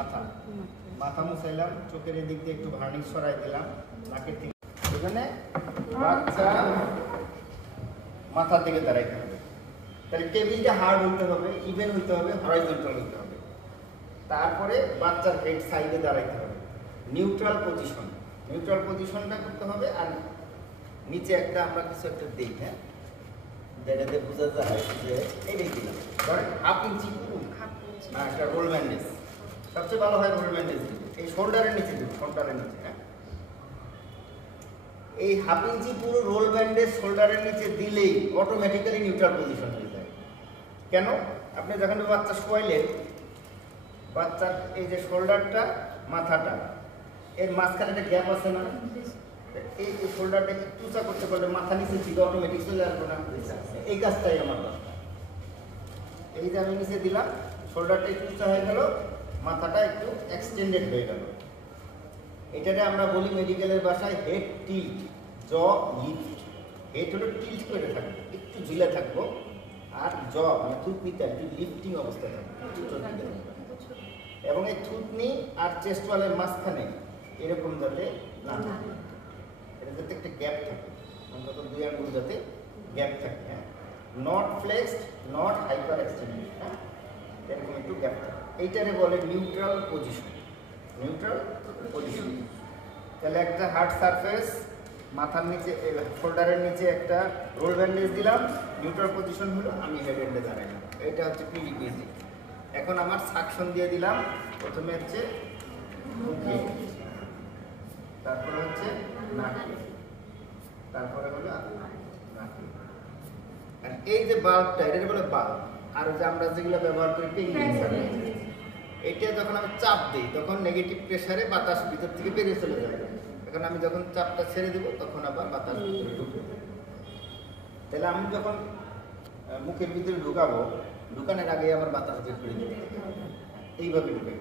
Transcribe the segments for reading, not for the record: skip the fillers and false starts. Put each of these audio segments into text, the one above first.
মাথা মাথা মুছাইলাম, চোখের এদিক দিয়ে একটু ভার্নিশ সরাই দিলাম, নাকের থেকে এখানে বাচ্চা মাথার দিকে দাঁড়াইতে হবে। তাহলে টেবিলটা হার্ড হইতে হবে, ইভেন হইতে হবে, হরাইজন্টাল হইতে হবে। তারপরে বাচ্চার হেড সাইডে দাঁড়াইতে হবে, নিউট্রাল পজিশন। নিউট্রাল পজিশনটা করতে হবে। আর নিচে একটা আমরা কিছু একটা দিই, হ্যাঁ, যেটাতে বোঝা যায় যে এই দিলাম ধরেন হাফ ইঞ্চি না একটা রোল ব্যান্ডেজ, সবচেয়ে ভালো হয় রোল ব্যান্ডেজ দিবে। এই শোল্ডারের নিচে দিব, শোল্ডারের নিচে, হ্যাঁ, এই হাফ ইঞ্চি পুরো রোল ব্যান্ডেজ শোল্ডারের নিচে দিলেই অটোমেটিক্যালি নিউট্রাল পজিশন হয়ে যায়। কেন? আপনি যখন বাচ্চা শোয়াইলেন, বাচ্চার এই যে শোল্ডারটা মাথাটা এর মাঝখানে একটা গ্যাপ আছে না, এই শোল্ডারটা একটু উঁচা করতে পারলে মাথা নিচে দিকে অটোমেটিক চলে আসবে না। এই কাজটাই আমার দরকার। এই যে আমি নিচে দিলাম, শোল্ডারটা একটু উঁচা হয়ে গেল, মাথাটা একটু এক্সটেন্ডেড হয়ে গেল। এটাকে আমরা বলি মেডিকেলের ভাষায় হেড টিল্ট, জ লিফট। হেড হলো টিল্ট করে থাকবে, একটু ঝুলে থাকবো, আর জ মানে থুতনিটা একটু লিফটিং অবস্থায় থাকবে, এবং এই থুতনি আর চেস্ট ওয়ালের মাঝখানে এরকম যাতে না থাকে, এটা যাতে একটা গ্যাপ থাকে, অন্তত 2 আঙ্গুল যাতে গ্যাপ থাকে, হ্যাঁ, নট ফ্লেক্সড, নট হাইপার এক্সটেন্ডেড, হ্যাঁ, এরকম একটু গ্যাপ থাকে। এইটারে বলে নিউট্রাল পজিশন। Neutral position. তাহলে একটা হার্ড সারফেস, মাথার নিচে শোল্ডারের নিচে একটা রোল ব্যান্ডেজ দিলাম, নিউট্রাল পজিশন হলো, আমি হেড এন্ডে দাঁড়াইলাম। এটা হচ্ছে প্রিলিকুইজি। এখন আমার সাকশন দিয়ে দিলাম, প্রথমে হচ্ছে মুখে, তারপরে হচ্ছে নাকে, তারপরে হলো নাকে। আর এই যে বাল্বটা, এটা বলে বাল্ব। আর যে আমরা যেগুলো ব্যবহার করি পেইন্টিং সারে, এটা যখন আমি চাপ দিই তখন নেগেটিভ প্রেসারে বাতাস ভিতর থেকে বেরিয়ে চলে যাবে। এখন আমি যখন চাপটা ছেড়ে দেবো তখন আবার বাতাস ভিতরে ঢুকবে। তাহলে আমি যখন মুখের ভিতরে ঢুকাবো, ঢুকানোর আগে আবার বাতাস বের করে দেবো, এইভাবে ঢুকাই।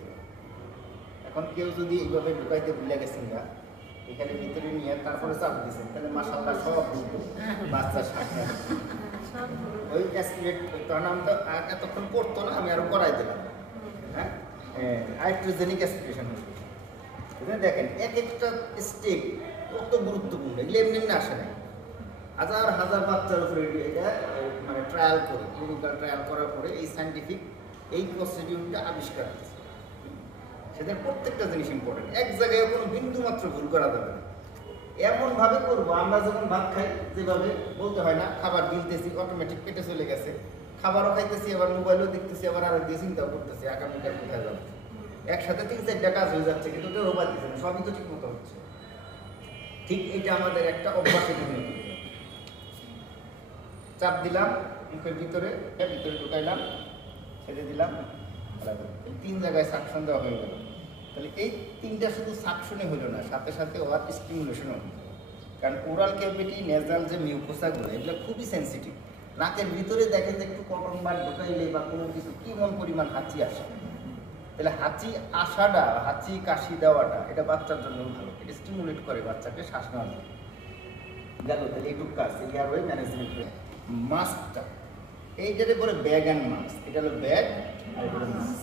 এখন কেউ যদি এইভাবে ঢুকাইতে ভুলে গেছেন না, এখানে ভিতরে নিয়ে তারপরে চাপ দিয়েছেন, তাহলে মাশাআল্লাহ সব ঢুকবে বাচ্চার সাথে। ওই অ্যাসপিরেট কারণ আমি তো এতক্ষণ পড়তো না, আমি আরো করাই দিলাম, হ্যাঁ, হাইড্রোজেনিক অ্যাসপিরেশন। দেখেন এক একটা স্টেপ কত গুরুত্বপূর্ণ, এগুলো এমনি এমনি আসে না। হাজার হাজার বাচ্চার উপরে এটা মানে ট্রায়াল করে, ক্লিনিক্যাল ট্রায়াল করার পরে এই সায়েন্টিফিক এই প্রসিডিউরটা আবিষ্কার হয়েছে। সেটার প্রত্যেকটা জিনিস ইম্পর্টেন্ট, এক জায়গায় কোনো বিন্দু মাত্র ভুল করা যাবে না। এমনভাবে করবো আমরা যখন ভাত খাই, যেভাবে বলতে হয় না, খাবার গিলতেছি অটোমেটিক পেটে চলে গেছে, খাবারও খাইতেছি, আবার মোবাইলও দেখতেছি, আবার আরো দিয়ে চিন্তাও করতেছি আগামীকাল কোথায় যাবো। একসাথে 3-4টা কাজ হয়ে যাচ্ছে, কিন্তু ওটা রোবা দিচ্ছে না, সবই তো ঠিক মতো হচ্ছে। ঠিক এটা আমাদের একটা অভ্যাসে পরিণত করতে হবে। চাপ দিলাম মুখের ভিতরে, ভিতরে ঢুকাইলাম, ছেড়ে দিলাম, 3 জায়গায় সাকশন দেওয়া হয়ে গেল। তাহলে এই 3টা শুধু সাকশনে হলো না, সাথে সাথে ওয়ার স্টিমুলেশনও হলো। কারণ ওরাল ক্যাভিটি, নেজাল যে মিউকোসাগুলো, এগুলো খুবই সেন্সিটিভ। নাকের ভিতরে দেখেন যে একটু কটন বার ঢুকাইলে বা কোনো কিছু কেমন পরিমাণ হাঁচি আসে। তাহলে হাঁচি আসাটা, হাঁচি কাশি দেওয়াটা, এটা বাচ্চার জন্য ভালো, এটা স্টিমুলেট করে বাচ্চাকে শ্বাস নেওয়ার জন্য। গেল, তাহলে এইটুকু কাজ এয়ারওয়ে ম্যানেজমেন্ট। মাস্কটা এইটাতে করে ব্যাগ অ্যান্ড মাস্ক, এটা হলো ব্যাগ আর এটা হলো মাস্ক।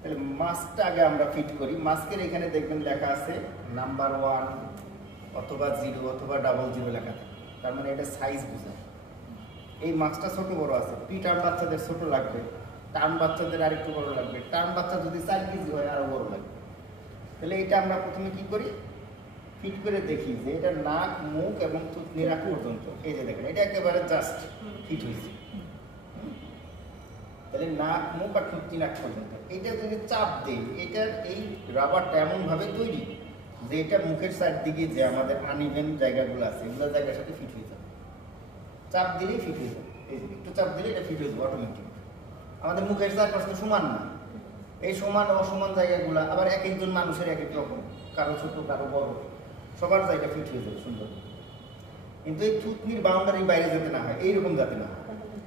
তাহলে মাস্কটা আগে আমরা ফিট করি। মাস্কের এখানে দেখবেন লেখা আছে নাম্বার 1 অথবা 0 অথবা 00 লেখা থাকে, তার মানে এটা সাইজ বোঝায়। এই মাস্কটা ছোট বড় আছে, প্রিটার্ম বাচ্চাদের ছোট লাগবে, টার্ম বাচ্চাদের আরেকটু বড় লাগবে, টার্ম বাচ্চা যদি 4 কেজি হয় আরো বড় লাগবে। তাহলে এটা আমরা প্রথমে কি করি, ফিট করে দেখি যে এটা নাক, মুখ এবং থুতনির আগ পর্যন্ত, এই যে দেখেন এটা একেবারে জাস্ট ফিট হয়েছে। তাহলে নাক, মুখ আর থুতনি নাক পর্যন্ত এটা যদি চাপ দেই, এটার এই রাবারটা এমনভাবে তৈরি যে এটা মুখের চারদিকে যে আমাদের আনইভেন জায়গাগুলো আছে, এগুলো জায়গার সাথে ফিট হয়ে যাবে। চাপ দিলেই ফিট হয়ে যাবে, এই যে একটু চাপ দিলে এটা ফিট হয়ে যাবে অটোমেটিক। আমাদের মুখের চারপাশে তো সমান না, এই সমান অসমান জায়গাগুলো আবার এক একজন মানুষের এক এক রকম, কারো ছোট কারো বড়, সবার জায়গা ফিট হয়ে যাবে সুন্দর। কিন্তু এই থুতনির বাউন্ডারির বাইরে যাতে না হয়, এইরকম যাতে না হয়,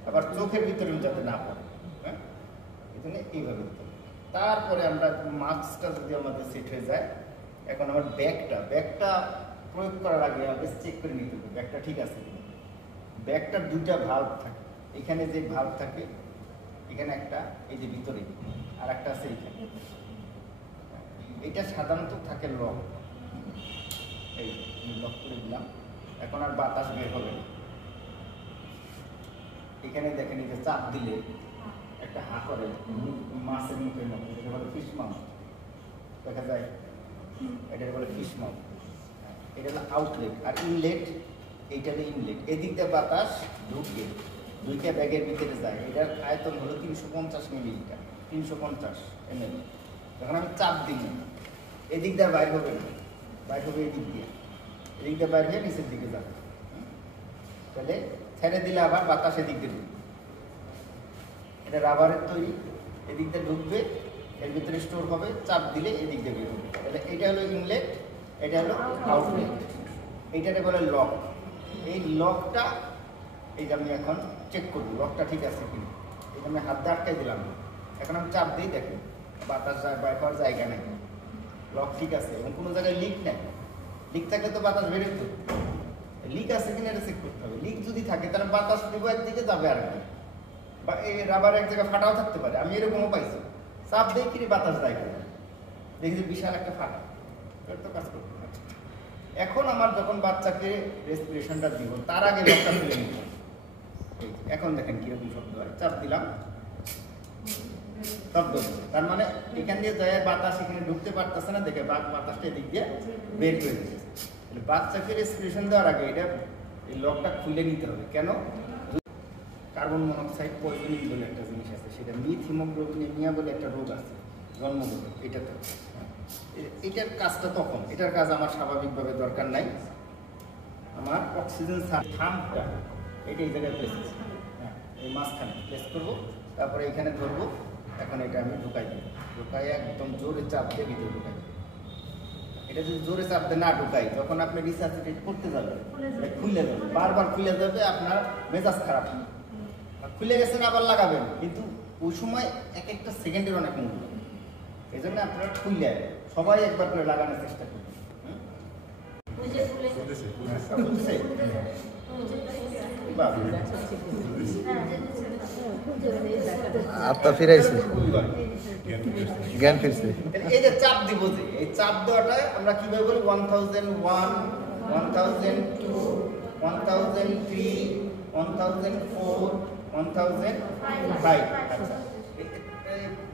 আবার চোখের ভিতরেও যাতে না পড়ে, হ্যাঁ, এই জন্য এইভাবে দিতে হবে। তারপরে আমরা মাস্কটা যদি আমাদের সেট হয়ে যায়, এখন আমার ব্যাগটা প্রয়োগ করার আগে আমাকে চেক করে নিতে হবে ব্যাগটা ঠিক আছে কিনা। ব্যাগটার 2টা ভাল্ব থাকে, এখানে যে ভাল্ব থাকে এখানে একটা, এই যে ভিতরে আর একটা আছে এইখানে, এটা সাধারণত থাকে লক, এই লক করে দিলাম, এখন আর বাতাস বের হবে না। এখানে দেখেন এই যে চাপ দিলে একটা হা করে মাছের মুখের মতো, যেটা বলে ফিশ মাউথ দেখা যায়, এটা বলে ফিশ মাউথ। এটা হলো আউটলেট, আর ইনলেট এইটা হলো ইনলেট। এদিক দিয়ে বাতাস ঢুকে দুইটা ব্যাগের ভিতরে যায়। এটার আয়তন হলো 350 মিলিলিটার, 350 ml। যখন আমি চাপ দিই এদিক দিয়ে বাইর হবে না, বাইর হবে এদিক দিয়ে, এদিক দিয়ে বাইর হয়ে নিচের দিকে যাবে। তাহলে ছেড়ে দিলে আবার বাতাস এদিক দিয়ে ঢুকবে। এটা রাবারের তৈরি, এদিক দিয়ে ঢুকবে, এর ভিতরে স্টোর হবে, চাপ দিলে এদিক দিয়ে বের হবে। তাহলে এটা হলো ইনলেট, এটা হলো আউটলেট। এইটাকে বলে লক। এই লকটা এই যে আমি এখন চেক করবো লকটা ঠিক আছে কিনা। এই যে আমি হাত দিয়ে আটকাই দিলাম, এখন আমি চাপ দিই, দেখেন বাতাস বাইর হওয়ার জায়গা নেই, লক ঠিক আছে এবং কোনো জায়গায় লিক নেই। লিক থাকলে তো বাতাস বের হতো, লিক আছে কিনা এটা চেক করতে হবে। লিক যদি থাকে তাহলে বাতাস দিব একদিকে, যাবে আরেকদিকে, বা এই রাবার এক জায়গায় ফাটাও থাকতে পারে। আমি এরকমও পাইছি, চাপ দিয়ে কিনে বাতাস দেয় কিনা, দেখি যে বিশাল একটা ফাটা, এটা তো কাজ করতে পারে। এখন আমার যখন বাচ্চাকে রেসপিরেশনটা দিব তার আগে লকটা খুলে নিতে হবে। এখন দেখেন কিরকম শব্দ হয়, চাপ দিলাম শব্দ, তার মানে এখান দিয়ে যায় বাতাস এখানে ঢুকতে পারতেছে না, দেখে বাতাসটা এদিক দিয়ে বের করে দিচ্ছে। বাচ্চাকে রেসপিরেশন দেওয়ার আগে এটা এই লকটা খুলে নিতে হবে। কেন? কার্বন মনোক্সাইড পয়জনিং বলে একটা জিনিস আছে, সেটা মিথ হিমোগ্লোবিনেমিয়া বলে একটা রোগ আছে জন্মগত, এটাতে এটার কাজটা তখন, এটার কাজ আমার স্বাভাবিকভাবে দরকার নাই। আমার অক্সিজেন থামটা এটা এই জায়গায় প্লেস আছে, হ্যাঁ এই মাঝখানে প্লেস করবো, তারপরে এখানে ধরবো। এখন এটা আমি ঢুকাই দেবো, ঢুকাই একদম জোরে চাপ দিয়ে ভিতরে ঢুকাই দেবো। এটা যদি জোরে চাপ দিয়ে না ঢুকাই, যখন আপনি রিসার্চিটেট করতে যাবেন খুলে যাবে, বারবার খুলে যাবে, আপনার মেজাজ খারাপ। খুলে গেছেন আবার লাগাবেন, কিন্তু ওই সময় এক একটা সেকেন্ডের অনেক মূল্য। এই জন্য আপনারা খুলে সবাই একবার করে লাগানোর চেষ্টা করবেন। আত্মা ফিরাইছে, জ্ঞান ফিরছে। এই যে চাপ দিব, যে এই চাপ দেওয়াটা আমরা কিভাবে বলি? 1001, 1002, 1003, 1004, 1005। আচ্ছা,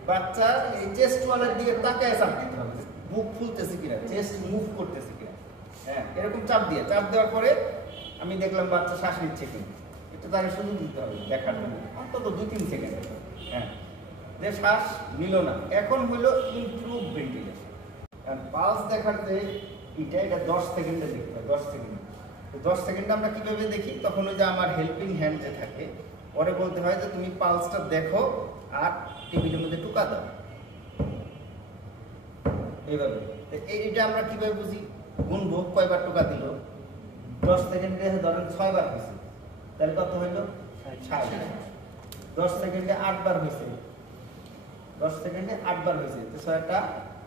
বাচ্চা এই চেস্ট ওয়ালের দিকে তাকায় চাপ দিতে হবে, বুক ফুলতেছে কিনা, চেস্ট মুভ করতেছে কিনা। হ্যাঁ, এরকম চাপ দেওয়ার পরে আমি দেখলাম বাচ্চা শ্বাস নিচ্ছে কিনা, এটা তাকে শুধু দিতে হবে দেখার জন্য, অন্তত 2-3 সেকেন্ড। হ্যাঁ, যে শ্বাস নিল না, এখন হলো ইমপ্রুভ ভেন্টিলেশন। পালস দেখার যে এটা 10 সেকেন্ডে দেখতে হয়, 10 সেকেন্ড। 10 সেকেন্ডে আমরা কিভাবে দেখি? তখন ওই যে আমার হেল্পিং হ্যান্ড যে থাকে, পরে বলতে হয় যে তুমি পালসটা দেখো আর টেবিলের মধ্যে টুকা দাও, এইভাবে। এইটা আমরা কিভাবে বুঝি? গুনবো কয়বার টোকা দিল, 10 সেকেন্ডে ধরেন 6 বার হয়েছে, তাহলে কত হইল? 60। 10 সেকেন্ডে 8 বার হয়েছে, 10 সেকেন্ডে 8 বার হয়েছে, তো 6টা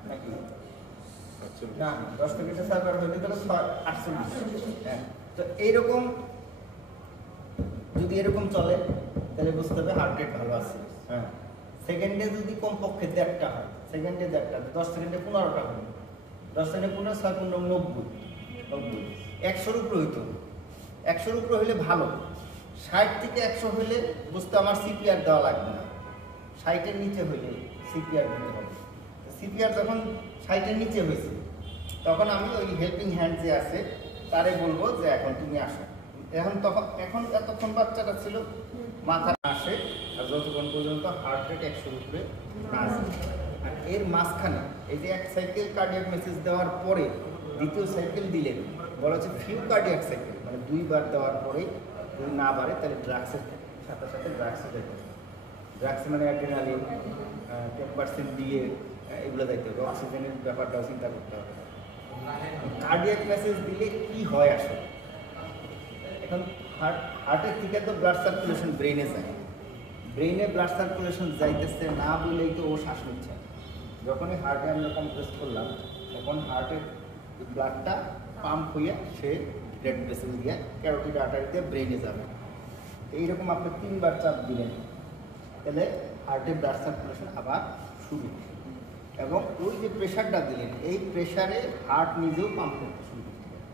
নাকি না, 10 সেকেন্ডে 6 বার হইলে তাহলে 48। হ্যাঁ, তো এইরকম যদি এরকম চলে তাহলে বুঝতে হবে হার্ট রেট ভালো আছে। হ্যাঁ, সেকেন্ডে যদি কমপক্ষে 1.5টা হয়, সেকেন্ডে 1.5টা, 10 সেকেন্ডে 15টা হবে, 10 সেকেন্ডে 15, 6 15 90, 100-র উপরে হইতো। 100-র উপরে হইলে ভালো, 60 থেকে 100 হইলে বুঝতে আমার সিপিআর দেওয়া লাগবে না। 60-এর নিচে হইলে সিপিআর দিতে হবে। সিপিআর যখন 60-এর নিচে হয়েছে, তখন আমি ওই হেল্পিং হ্যান্ড যে আছে তারে বলবো যে এখন তুমি আসো। এখন এতক্ষণ বাচ্চাটা ছিল মাথা আসে, আর যতক্ষণ পর্যন্ত হার্ট রেট 100-র উপরে না আসে। আর এর মাঝখানে এই যে এক সাইকেল কার্ডিয়াক মেসেজ দেওয়ার পরে দ্বিতীয় সাইকেল দিলে বলা হচ্ছে ফিউ কার্ডিয়াক সাইকেল, মানে 2 বার দেওয়ার পরে যদি না বাড়ে তাহলে ড্রাগসের সাথে সাথে ড্রাগসে যেতে হবে। ড্রাগস মানে অ্যাড্রেনালিন, 10% দিয়ে এগুলো দিতে হবে। অক্সিজেনের ব্যাপারটাও চিন্তা করতে হবে। কার্ডিয়াক মেসেজ দিলে কি হয় আসলে? এখন হার্টের থেকে তো ব্লাড সার্কুলেশন ব্রেনে যায়, ব্রেনে ব্লাড সার্কুলেশন যাইতেছে না বলেই তো ও শ্বাস নিচ্ছে। যখনই হার্টে আমরা কম্প্রেস করলাম, তখন হার্টের ব্লাডটা পাম্প হয়ে সে ব্লাড ভেসেল দিয়ে ক্যারোটিড আর্টারি দিয়ে ব্রেনে যাবে। এইরকম আপনি 3 বার চাপ দিলেন, তাহলে হার্টের ব্লাড সার্কুলেশন আবার শুরু। এবং ওই যে প্রেশারটা দিলেন এই প্রেশারে হার্ট নিজেও পাম্প করতে শুরু করতে পারে।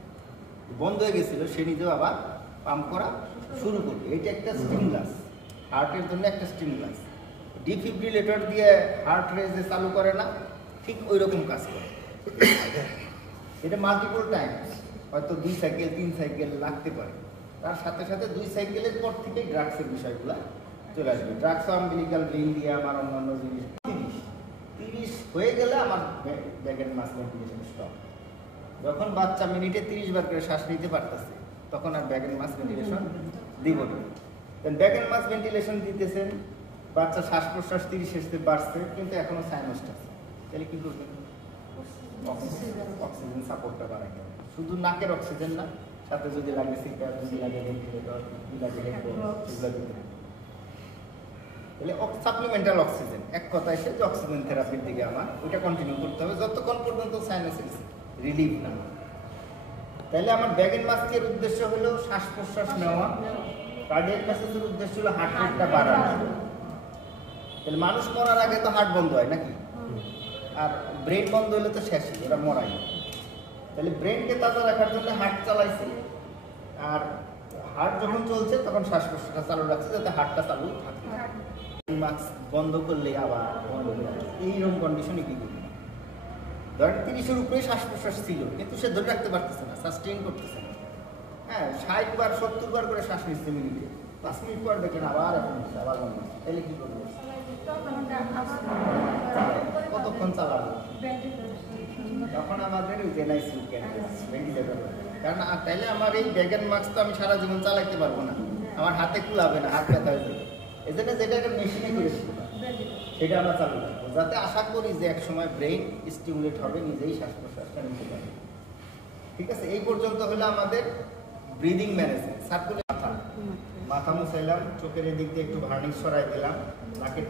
বন্ধ হয়ে গেছিল, সে নিজেও আবার পাম্প করা শুরু করবে। এটা একটা স্টিমুলাস, হার্টের জন্য একটা স্টিমুলাস। ডিফিব্রিলেটর দিয়ে হার্ট রেজে চালু করে না, ঠিক ওই রকম কাজ করে। এটা মাল্টিপল টাইম, হয়তো 2 সাইকেল 3 সাইকেল লাগতে পারে। তার সাথে সাথে 2 সাইকেলের পর থেকে ড্রাগসের বিষয়গুলো চলে আসবে। ড্রাগস আম্বিলিক্যাল ভেইন দিয়ে আমার অন্যান্য জিনিস 30 হয়ে গেলে আমার ব্যাক এন্ড মাস ভেন্টিলেশন স্টপ। যখন বাচ্চা মিনিটে 30 বার করে শ্বাস নিতে পারতেছে তখন আর ব্যাক এন্ড মাস ভেন্টিলেশন দিব না। দেন ব্যাক এন্ড মাস ভেন্টিলেশন দিতেছেন, বাচ্চা শ্বাস প্রশ্বাস 30 এসে বাড়ছে কিন্তু এখনো সাইনাসটা আছে, তাহলে কি করবেন? অক্সিজেন সাপোর্টটা বাড়াইতে হবে। শুধু নাকের অক্সিজেন না, সাথে যদি লাগে সিটার, যদি লাগে ভেন্টিলেটর, যদি লাগে সেগুলো দিতে হবে। তাহলে সাপ্লিমেন্টাল অক্সিজেন, এক কথায় সে যে অক্সিজেন থেরাপির দিকে আমার ওইটা কন্টিনিউ করতে হবে যতক্ষণ পর্যন্ত সাইনাসিস রিলিফ না। তাহলে আমার ব্যাক এন্ড মাস্কের উদ্দেশ্য হলো শ্বাস প্রশ্বাস নেওয়া, কার্ডিয়াক ম্যাসেজের উদ্দেশ্য হলো হার্ট রেটটা বাড়ানো। তাহলে মানুষ মরার আগে তো হার্ট বন্ধ হয় নাকি, আর ব্রেন বন্ধ হলে তো শেষই, ওরা মরাই। তাহলে ব্রেনকে তাজা রাখার জন্য হার্ট চালাইছে, আর হার্ট যখন চলছে তখন শ্বাস প্রশ্বাসটা চালু রাখছে যাতে হার্টটা চালু থাকে। মাস্ক বন্ধ করলে আবার বন্ধ হয়ে যাবে, এইরকম কন্ডিশনে কি করবে? ধরেন 30-এর উপরে শ্বাস প্রশ্বাস ছিল কিন্তু সে ধরে রাখতে পারতেছে না, সাস্টেইন করতেছে না। হ্যাঁ, 60 বার 70 বার করে শ্বাস নিচ্ছে মিনিটে, 5 মিনিট পর দেখেন আবার এখন আবার বন্ধ, তাহলে কি করবে? কতক্ষণ চালাবো? তখন আমাদের ওই জেনাইসিউ ভেন্টিলেটর, কারণ তাইলে আমার এই ব্যাগ এন্ড মাস্ক তো আমি সারা জীবন চালাইতে পারবো না, আমার হাতে কুলাবে না, হাত ব্যথা হয়ে যাবে। এই জন্য যেটাকে মেশিনে করেছি সেটা আমরা চালু রাখবো, যাতে আশা করি যে এক সময় ব্রেইন স্টিমুলেট হবে, নিজেই শ্বাস প্রশ্বাসটা নিতে পারবে। ঠিক আছে, এই পর্যন্ত হলো আমাদের ব্রিদিং ম্যানেজমেন্ট। সার্কুলেট মাথা মুছাইলাম, চোখের এদিক দিয়ে একটু ভার্নিশ সরাই দিলাম, নাকের